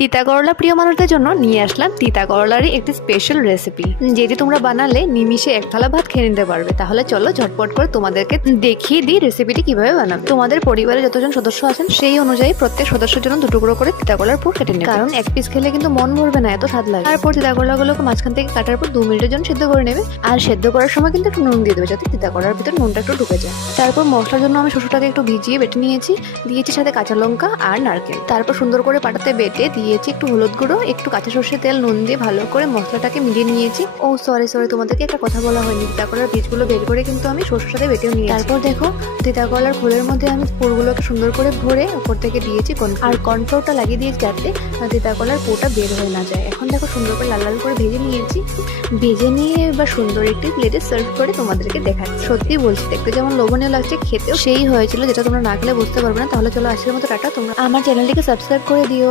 তিতা করলা প্রিয় মানুষদের জন্য নিয়ে আসলাম তিতা করলারই একটি স্পেশাল রেসিপি, যেটি তোমরা বানালে নিমিষে এক থালা ভাত খেয়ে নিতে পারবে। তাহলে চলো ঝটপট করে তোমাদেরকে দেখিয়ে দিই রেসিপিটি কিভাবে বানাবে। তোমাদের পরিবারে যতজন সদস্য আছেন সেই অনুযায়ী প্রত্যেক সদস্যের জন্য 2 টুকরো করে তিতা করলার পুর কেটে নেবে, কারণ এক পিস খেলে কিন্তু মন ভরবে না, এত স্বাদ লাগে। তারপর তিতা করলাগুলোকে মাঝখান থেকে কাটার পর 2 মিনিটের জন্য সিদ্ধ করে নেবে, আর সিদ্ধ করার সময় কিন্তু একটু নুন দিয়ে দেবে, যাতে তিতা করলার ভিতর নুনটা একটু ঢুকে যায়। তারপর মশলার জন্য আমি শসাটাকে একটু ভিজিয়ে বেটে দিয়েছি সাথে কাঁচা লঙ্কা আর নারকেল। তারপর সুন্দর করে পাটাতে বেটে দিয়েছি একটু হলুদ গুঁড়ো, একটু কাঁচা সর্ষের তেল, নুন দিয়ে ভালো করে মশলাটাকে মিলিয়ে নিয়েছি। ও সরি তোমাদেরকে একটা কথা বলা হয়নি, তিতা কলার বীজগুলো বের করে কিন্তু আমি সর্ষের সাথে বেটেও নিয়েছি। তারপর দেখো তিতা কলার খোলের মধ্যে আমি পুরগুলোকে সুন্দর করে ভরে উপর থেকে দিয়েছি আর কর্নফ্লোরটা লাগিয়ে দিয়েছি, যাতে তিতা কলার পুরটা বের হয়ে না যায়। এখন দেখো সুন্দর করে লাল লাল করে ভেজে নিয়েছি। ভেজে নিয়ে এবার সুন্দর একটি প্লেটে সার্ভ করে তোমাদেরকে দেখাচ্ছি। সত্যি বলছি, দেখতে যেমন লোভনীয় লাগছে, খেতেও সেই হয়েছিল, যেটা তোমরা না খেলে বুঝতে পারবে না। তাহলে চলো আজকের মতো টাটা। তোমরা আমার চ্যানেলটিকে সাবস্ক্রাইব করে দিও।